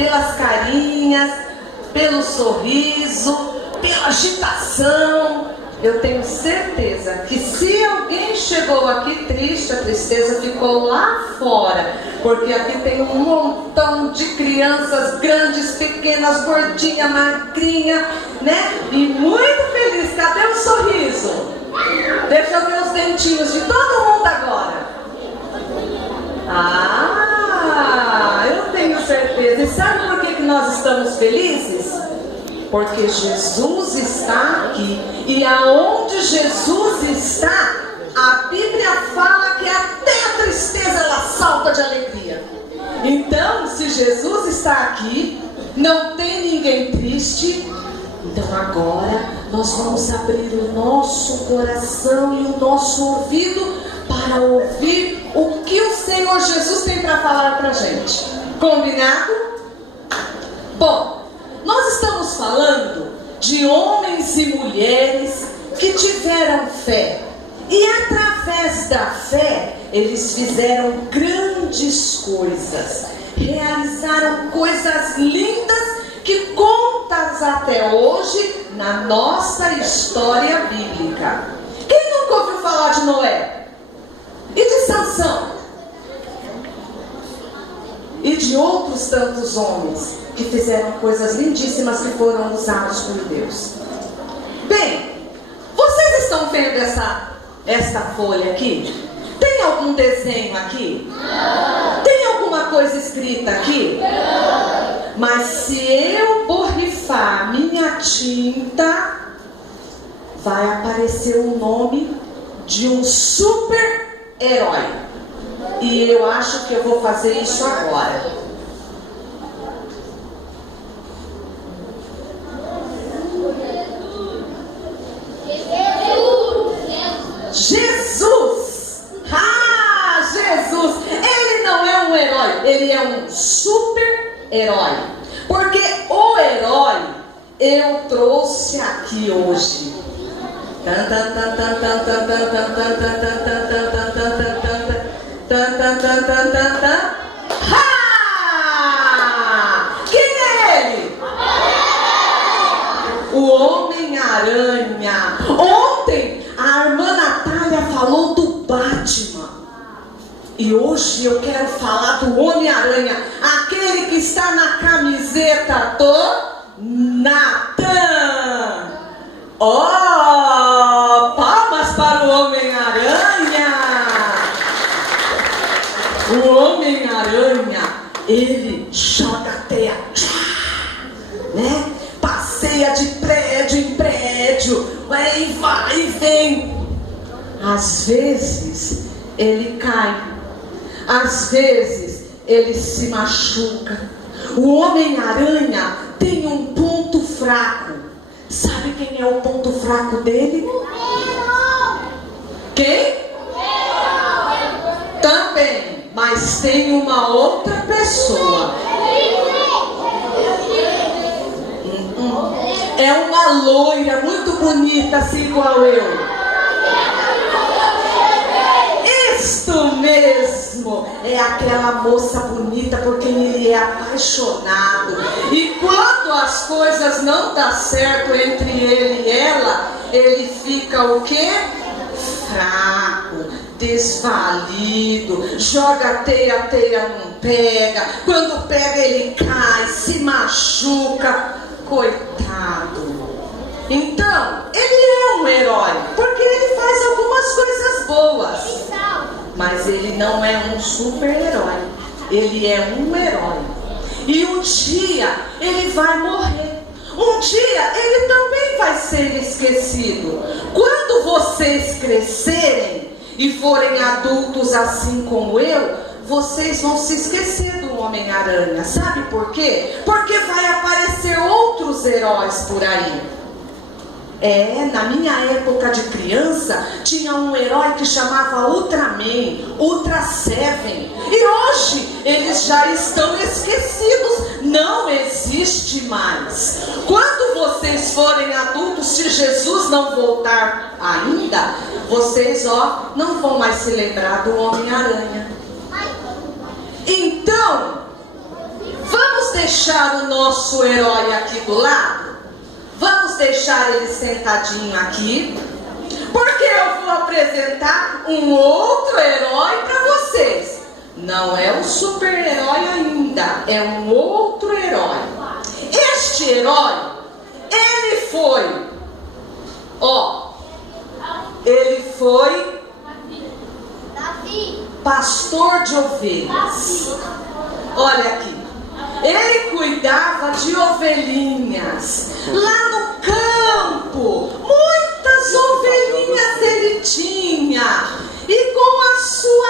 pelas carinhas, pelo sorriso, pela agitação. Eu tenho certeza que se alguém chegou aqui triste, a tristeza ficou lá fora, porque aqui tem um montão de crianças grandes, pequenas, gordinhas, magrinhas, né? E muito feliz. Cadê o sorriso? Deixa eu ver os dentinhos de todo mundo agora. Ah, eu tenho certeza. E sabe por que nós estamos felizes? Porque Jesus está aqui. E aonde Jesus está, a Bíblia fala que até a tristeza ela salta de alegria. Então, se Jesus está aqui, não tem ninguém triste. Então agora nós vamos abrir o nosso coração e o nosso ouvido para ouvir o que o Senhor Jesus tem para falar para a gente. Combinado? Bom, nós estamos falando de homens e mulheres que tiveram fé. E através da fé, eles fizeram grandes coisas. Realizaram coisas lindas que contas até hoje na nossa história bíblica. Quem nunca ouviu falar de Noé? E de Sansão? E de outros tantos homens que fizeram coisas lindíssimas que foram usados por Deus. Bem, vocês estão vendo esta folha aqui? Tem algum desenho aqui? Não. Tem alguma coisa escrita aqui? Não. Mas se eu borrifar minha tinta, vai aparecer o nome de um super-herói. E eu acho que eu vou fazer isso agora. Jesus! Ah, Jesus! Ele não é um herói, ele é um super-herói. Porque o herói eu trouxe aqui hoje. Quem é ele? O Homem-Aranha. Ontem a irmã Natália falou do Batman. E hoje eu quero falar do Homem-Aranha, aquele que está na camiseta do Natan. Oh, palmas para o Homem-Aranha. O Homem-Aranha, ele joga teia, né? Passeia de prédio em prédio, vai e vem. Às vezes ele cai, às vezes ele se machuca. O Homem-Aranha tem um ponto fraco. Sabe quem é o ponto fraco dele? Quem? Também, mas tem uma outra pessoa. É uma loira muito bonita, assim igual eu. Isto mesmo, é aquela moça bonita por quem ele é apaixonado. E quando as coisas não dão certo entre ele e ela, ele fica o quê? Fraco, desvalido, joga teia, a teia não pega. Quando pega ele cai, se machuca. Coitado. Então, ele é um herói, porque ele faz algumas coisas boas. Mas ele não é um super-herói. Ele é um herói. E um dia ele vai morrer. Um dia ele também vai ser esquecido. Quando vocês crescerem e forem adultos assim como eu, vocês vão se esquecer do Homem-Aranha. Sabe por quê? Porque vai aparecer outros heróis por aí. Na minha época de criança, tinha um herói que chamava Ultraman, Ultra Seven. E hoje eles já estão esquecidos, não existe mais. Quando vocês forem adultos, se Jesus não voltar ainda, vocês não vão mais se lembrar do Homem-Aranha. Então, vamos deixar o nosso herói aqui do lado? Vamos deixar ele sentadinho aqui, porque eu vou apresentar um outro herói para vocês. Não é um super-herói ainda, é um outro herói. Este herói, ele foi, ele foi pastor de ovelhas. Olha aqui, ele cuidava de ovelhinhas lá no campo. Muitas ovelhinhas ele tinha, e com a sua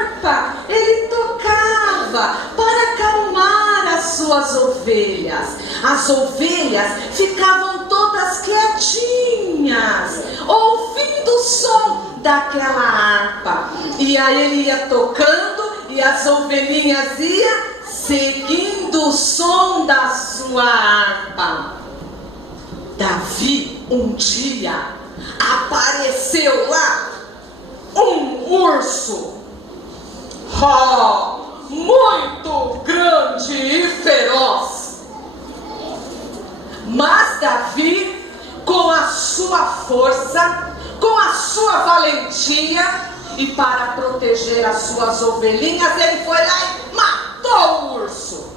harpa ele tocava para acalmar as suas ovelhas. As ovelhas ficavam todas quietinhas, ouvindo o som daquela harpa. E aí ele ia tocando e as ovelhinhas iam seguindo o som da sua harpa. Davi, um dia, apareceu lá um urso, muito grande e feroz. Mas Davi, com a sua força, com a sua valentia, e para proteger as suas ovelhinhas, ele foi lá e matou o urso.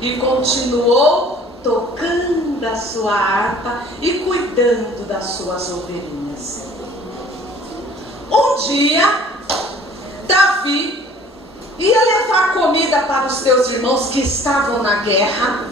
E continuou tocando a sua harpa e cuidando das suas ovelhinhas. Um dia, Davi ia levar comida para os seus irmãos que estavam na guerra.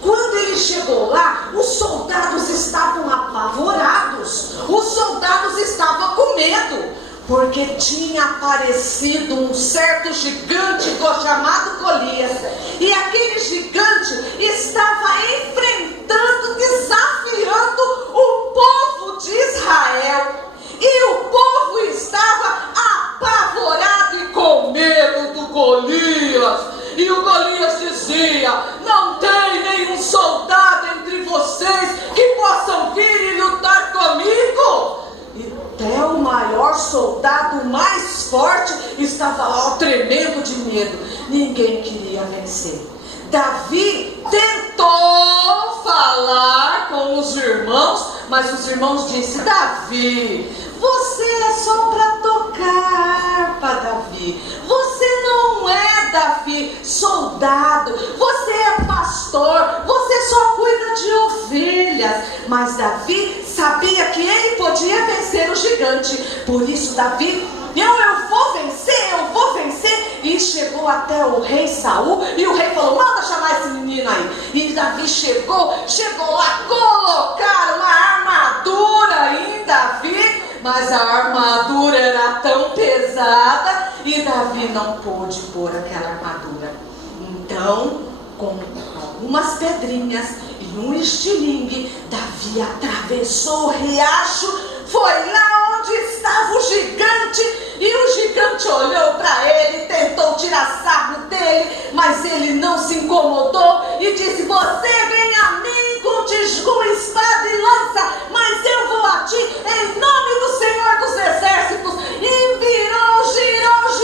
Quando ele chegou lá, os soldados estavam apavorados. Os soldados estavam com medo, porque tinha aparecido um certo gigante chamado Golias. E aquele gigante estava enfrentando, desafiando o povo de Israel. E o povo estava apavorado e com medo do Golias. E o Golias dizia: não tem nenhum soldado entre vocês que possam vir e lutar comigo. E até o maior soldado, mais forte, estava lá tremendo de medo. Ninguém queria vencer. Davi tentou falar com os irmãos, mas os irmãos disseram: Davi, você é só para tocar, Davi. Você não é, Davi, soldado. Você é pastor. Você só cuida de ovelhas. Mas Davi sabia que ele podia vencer o gigante. Por isso Davi: eu vou vencer, eu vou vencer. E chegou até o rei Saul. E o rei falou: manda chamar esse menino aí. E Davi chegou lá, colocaram uma armadura em Davi. Mas a armadura era tão pesada e Davi não pôde pôr aquela armadura. Então, com algumas pedrinhas e um estilingue, Davi atravessou o riacho, foi lá onde estava o gigante. E o gigante olhou para ele, tentou tirar sarro dele, mas ele não se incomodou e disse: você vem a mim com espada e lança, mas eu vou a ti em nome do Senhor dos Exércitos. E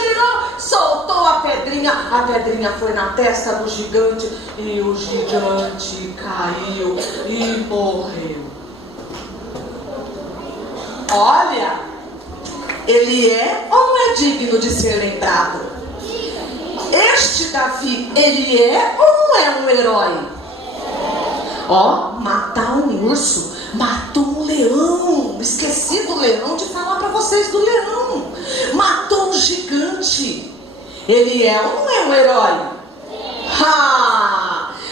girou, soltou a pedrinha foi na testa do gigante e o gigante caiu e morreu. Olha, ele é ou não é digno de ser lembrado? Este Davi, ele é ou não é um herói? Matar um urso, matou um leão. Esqueci do leão, de falar para vocês do leão. Matou um gigante. Ele é ou não é um herói?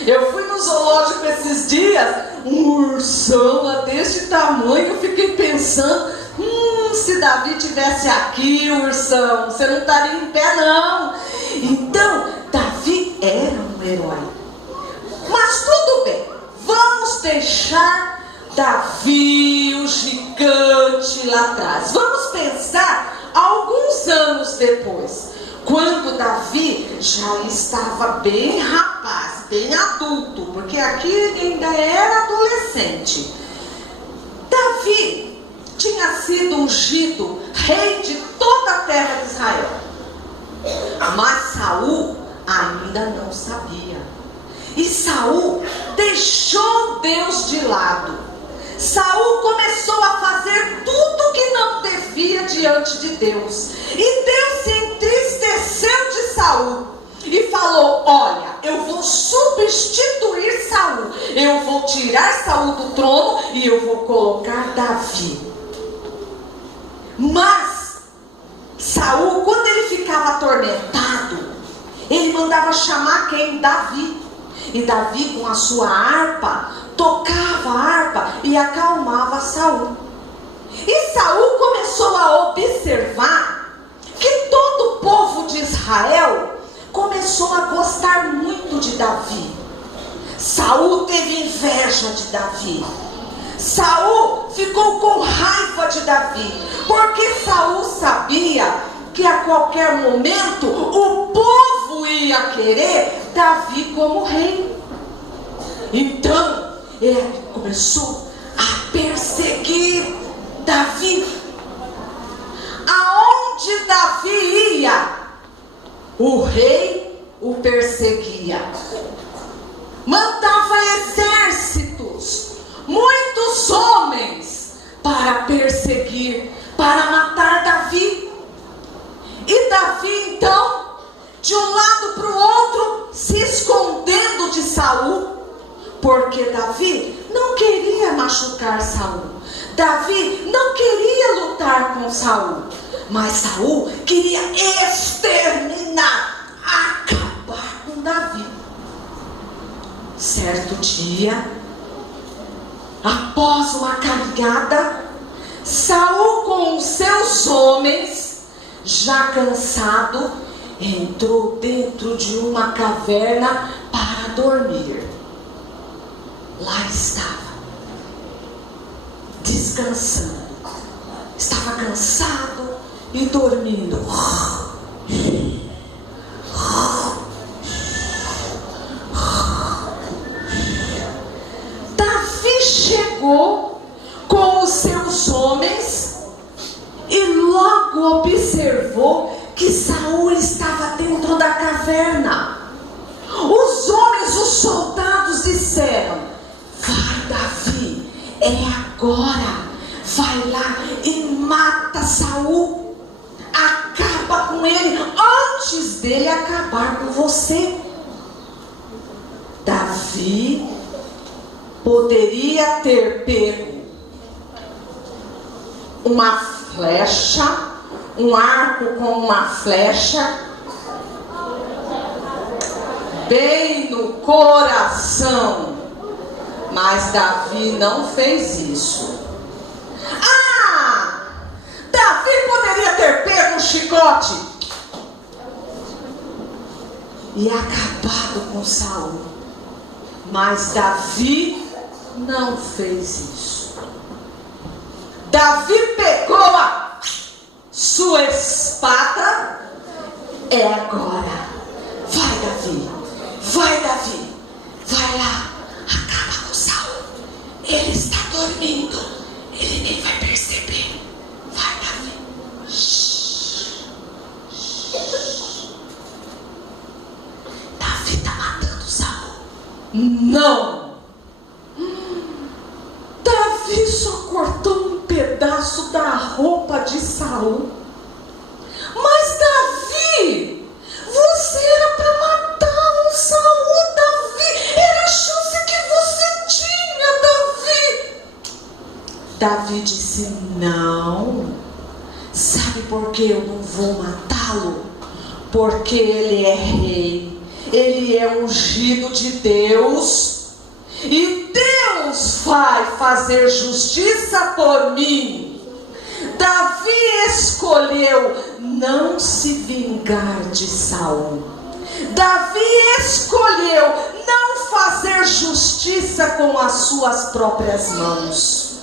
Eu fui no zoológico esses dias, um ursão desse tamanho. Eu fiquei pensando: se Davi tivesse aqui, ursão, você não estaria em pé não. Então, Davi era um herói. Mas tudo bem, vamos deixar Davi, o gigante, lá atrás. Vamos pensar alguns anos depois, quando Davi já estava bem rapaz, bem adulto, porque aqui ele ainda era adolescente. Davi tinha sido ungido rei de toda a terra de Israel, mas Saul ainda não sabia. E Saul deixou Deus de lado. Saul começou a fazer tudo que não devia diante de Deus. E Deus se entristeceu de Saul e falou: olha, eu vou substituir Saul. Eu vou tirar Saul do trono e eu vou colocar Davi. Mas Saul, quando ele ficava atormentado, ele mandava chamar quem? Davi. E Davi, com a sua harpa, tocava a harpa e acalmava Saul. E Saul começou a observar que todo o povo de Israel começou a gostar muito de Davi. Saul teve inveja de Davi. Saul ficou com raiva de Davi, porque Saul sabia que a qualquer momento o povo ia querer Davi como rei. Então ele começou a perseguir Davi. Aonde Davi ia, o rei o perseguia. Mandava exércitos, muitos homens, para perseguir, para matar Davi. E Davi então, de um lado para o outro, se escondendo de Saul, porque Davi não queria machucar Saul. Davi não queria lutar com Saul, mas Saul queria exterminar, acabar com Davi. Certo dia, após uma caminhada, Saul com os seus homens, já cansado, entrou dentro de uma caverna para dormir. Lá estava, descansando. Estava cansado e dormindo. Davi chegou com os seus homens e logo observou que Saul estava dentro da caverna. Os homens, os soldados disseram: vai, Davi, é agora, vai lá e mata Saul, acaba com ele antes dele acabar com você. Davi poderia ter pego uma flecha, um arco com uma flecha, bem no coração, mas Davi não fez isso. Davi poderia ter pego um chicote e acabado com Saul, mas Davi não fez isso. Davi pegou a sua espada. É agora. Vai, Davi. Vai, Davi. Vai lá. Acaba com Saul. Ele está dormindo. Ele nem vai perceber. Vai, Davi. Shhh. Shhh. Davi está matando Saul. Não. Davi só cortou um pedaço da roupa de Saul. Mas Davi, você era para matar o Saul, Davi. Era a chance que você tinha, Davi. Davi disse: não. Sabe por que eu não vou matá-lo? Porque ele é rei. Ele é ungido de Deus. E Deus vai fazer justiça por mim. Davi escolheu não se vingar de Saul. Davi escolheu não fazer justiça com as suas próprias mãos.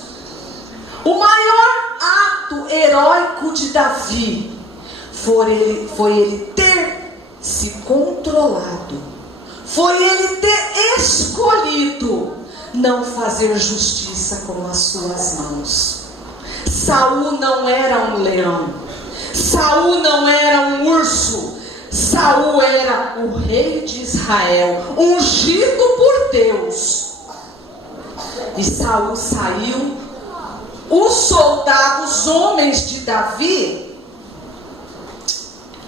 O maior ato heróico de Davi foi ele ter se controlado. Foi ele ter escolhido não fazer justiça com as suas mãos. Saul não era um leão. Saul não era um urso. Saul era o rei de Israel, ungido Deus. E Saul saiu. Os soldados, homens de Davi,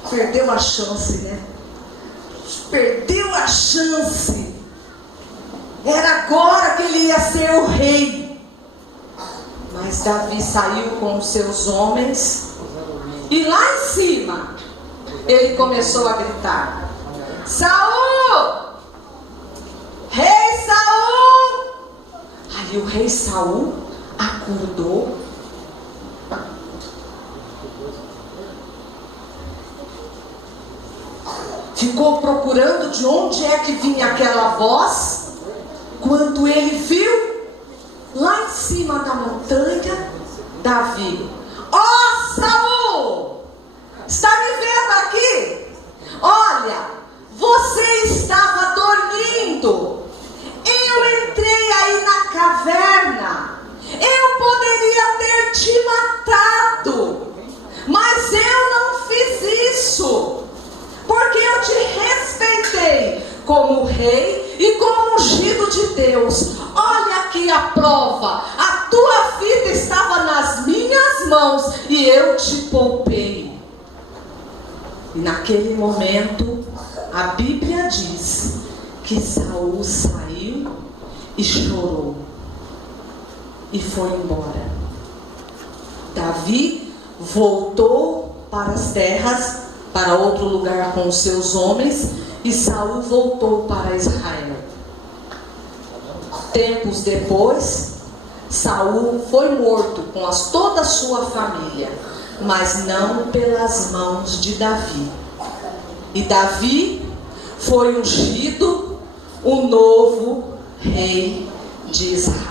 perdeu a chance, né? Perdeu a chance. Era agora que ele ia ser o rei. Mas Davi saiu com os seus homens. E lá em cima, ele começou a gritar: Saul! Rei Saul! Aí o rei Saul acordou. Ficou procurando de onde é que vinha aquela voz. Quando ele viu, lá em cima da montanha, Davi: ó Saul, está me vendo aqui? Olha, você estava dormindo. Eu entrei aí na caverna. Eu poderia ter te matado, mas eu não fiz isso, porque eu te respeitei como rei e como ungido de Deus. Olha aqui a prova. A tua vida estava nas minhas mãos e eu te poupei. E naquele momento, a Bíblia diz que Saul saiu e chorou e foi embora. Davi voltou para as terras, para outro lugar com os seus homens, e Saul voltou para Israel. Tempos depois, Saul foi morto com toda a sua família, mas não pelas mãos de Davi. E Davi foi ungido o novo rei de Israel.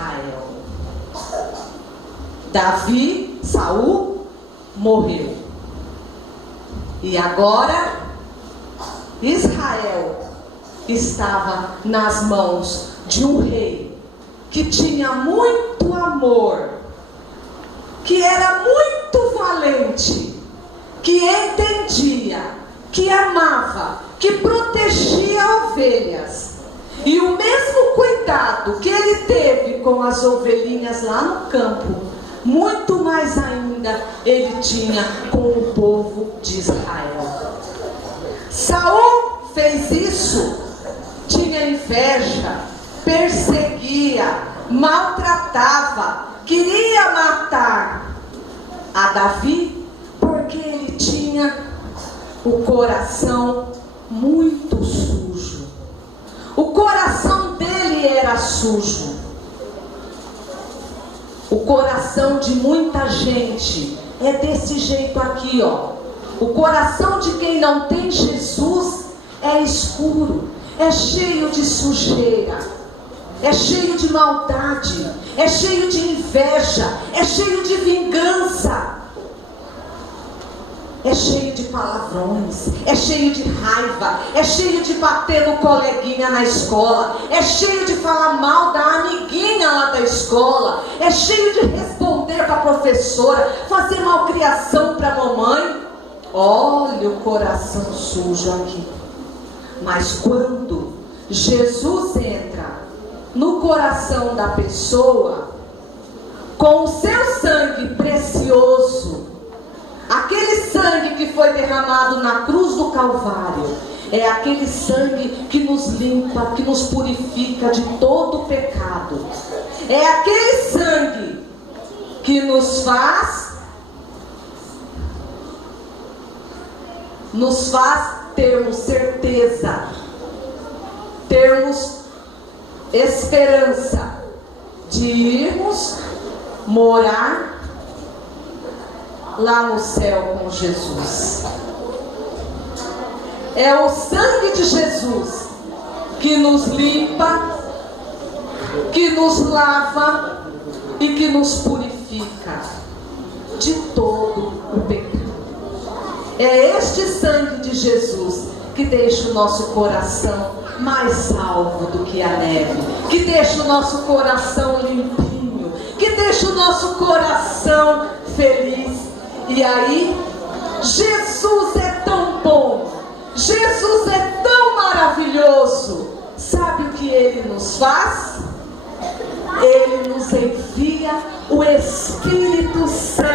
Saul morreu. E agora Israel estava nas mãos de um rei que tinha muito amor, que era muito valente, que entendia, que amava, que protegia ovelhas. E o mesmo cuidado que ele teve com as ovelhinhas lá no campo, muito mais ainda ele tinha com o povo de Israel. Saul fez isso, tinha inveja, perseguia, maltratava, queria matar a Davi, porque ele tinha o coração muito sujo. O coração dele era sujo. O coração de muita gente é desse jeito aqui, ó. O coração de quem não tem Jesus é escuro, é cheio de sujeira, é cheio de maldade, é cheio de inveja, é cheio de vingança, é cheio de palavrões, é cheio de raiva, é cheio de bater no coleguinha na escola, é cheio de falar mal da amiguinha lá da escola, é cheio de responder para a professora, fazer malcriação para a mamãe. Olha o coração sujo aqui. Mas quando Jesus entra no coração da pessoa, com o seu sangue precioso, aquele sangue que foi derramado na cruz do Calvário, é aquele sangue que nos limpa, que nos purifica de todo o pecado. É aquele sangue que nos faz termos certeza, termos esperança de irmos morar lá no céu com Jesus. É o sangue de Jesus que nos limpa, que nos lava e que nos purifica de todo o pecado. É este sangue de Jesus que deixa o nosso coração mais salvo do que a neve, que deixa o nosso coração limpinho, que deixa o nosso coração feliz. E aí, Jesus é tão bom, Jesus é tão maravilhoso. Sabe o que Ele nos faz? Ele nos envia o Espírito Santo.